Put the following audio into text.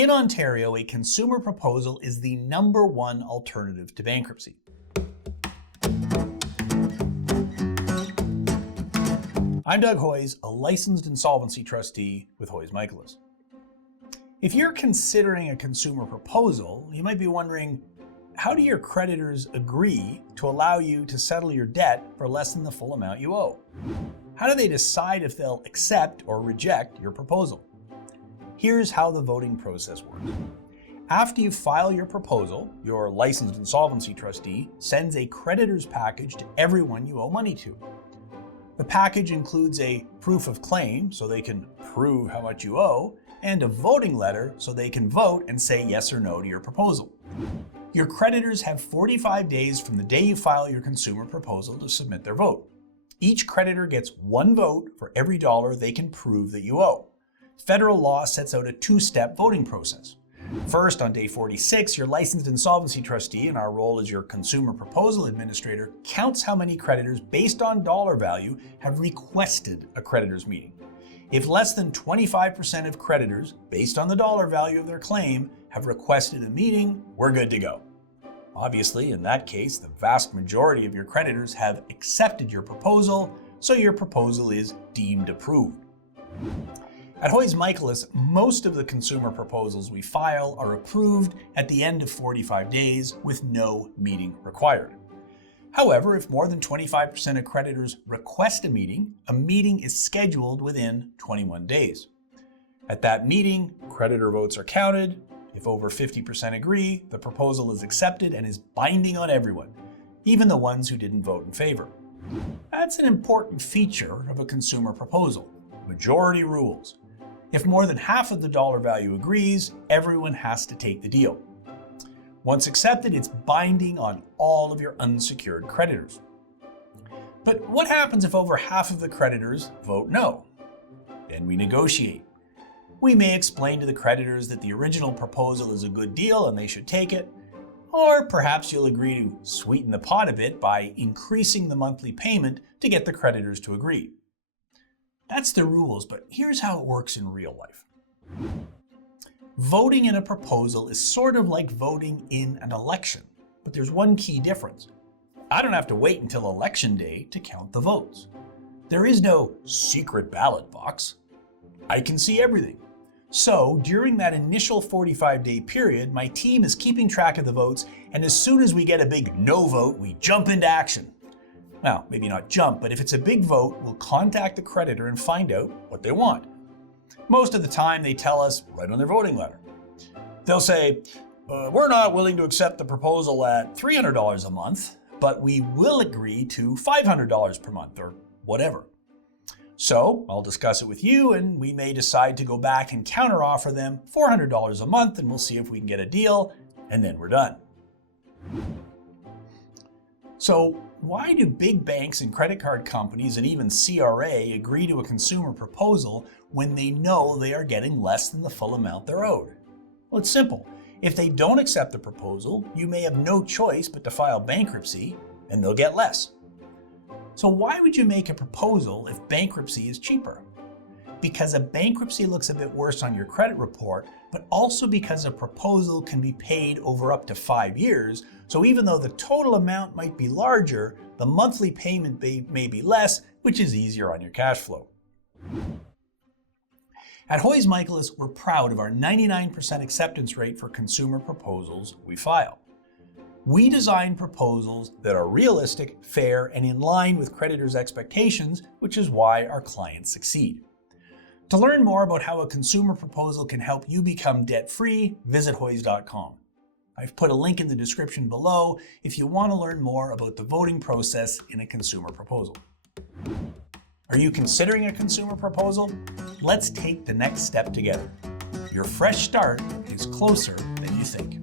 In Ontario, a consumer proposal is the #1 alternative to bankruptcy. I'm Doug Hoyes, a licensed insolvency trustee with Hoyes Michalos. If you're considering a consumer proposal, you might be wondering, how do your creditors agree to allow you to settle your debt for less than the full amount you owe? How do they decide if they'll accept or reject your proposal? Here's how the voting process works. After you file your proposal, your licensed insolvency trustee sends a creditor's package to everyone you owe money to. The package includes a proof of claim, so they can prove how much you owe, and a voting letter, so they can vote and say yes or no to your proposal. Your creditors have 45 days from the day you file your consumer proposal to submit their vote. Each creditor gets 1 vote for every dollar they can prove that you owe. Federal law sets out a 2-step voting process. First, on day 46, your licensed insolvency trustee, in our role as your consumer proposal administrator, counts how many creditors based on dollar value have requested a creditors meeting. If less than 25% of creditors, based on the dollar value of their claim, have requested a meeting, we're good to go. Obviously, in that case, the vast majority of your creditors have accepted your proposal, so your proposal is deemed approved. At Hoyes Michalos, most of the consumer proposals we file are approved at the end of 45 days with no meeting required. However, if more than 25% of creditors request a meeting is scheduled within 21 days. At that meeting, creditor votes are counted. If over 50% agree, the proposal is accepted and is binding on everyone, even the ones who didn't vote in favor. That's an important feature of a consumer proposal. Majority rules. If more than half of the dollar value agrees, everyone has to take the deal. Once accepted, it's binding on all of your unsecured creditors. But what happens if over half of the creditors vote no? Then we negotiate. We may explain to the creditors that the original proposal is a good deal and they should take it, or perhaps you'll agree to sweeten the pot a bit by increasing the monthly payment to get the creditors to agree. That's the rules, but here's how it works in real life. Voting in a proposal is sort of like voting in an election, but there's one key difference. I don't have to wait until election day to count the votes. There is no secret ballot box. I can see everything. So during that initial 45-day period, my team is keeping track of the votes, and as soon as we get a big no vote, we jump into action. Well, maybe not jump, but if it's a big vote, we'll contact the creditor and find out what they want. Most of the time, they tell us right on their voting letter. They'll say, we're not willing to accept the proposal at $300 a month, but we will agree to $500 per month or whatever. So I'll discuss it with you, and we may decide to go back and counteroffer them $400 a month, and we'll see if we can get a deal, and then we're done. So why do big banks and credit card companies and even CRA agree to a consumer proposal when they know they are getting less than the full amount they're owed? Well, it's simple. If they don't accept the proposal, you may have no choice but to file bankruptcy, and they'll get less. So why would you make a proposal if bankruptcy is cheaper? Because a bankruptcy looks a bit worse on your credit report, but also because a proposal can be paid over up to 5 years, so even though the total amount might be larger, the monthly payment may be less, which is easier on your cash flow. At Hoyes Michalos, we're proud of our 99% acceptance rate for consumer proposals we file. We design proposals that are realistic, fair, and in line with creditors' expectations, which is why our clients succeed. To learn more about how a consumer proposal can help you become debt-free, visit Hoyes.com. I've put a link in the description below if you want to learn more about the voting process in a consumer proposal. Are you considering a consumer proposal? Let's take the next step together. Your fresh start is closer than you think.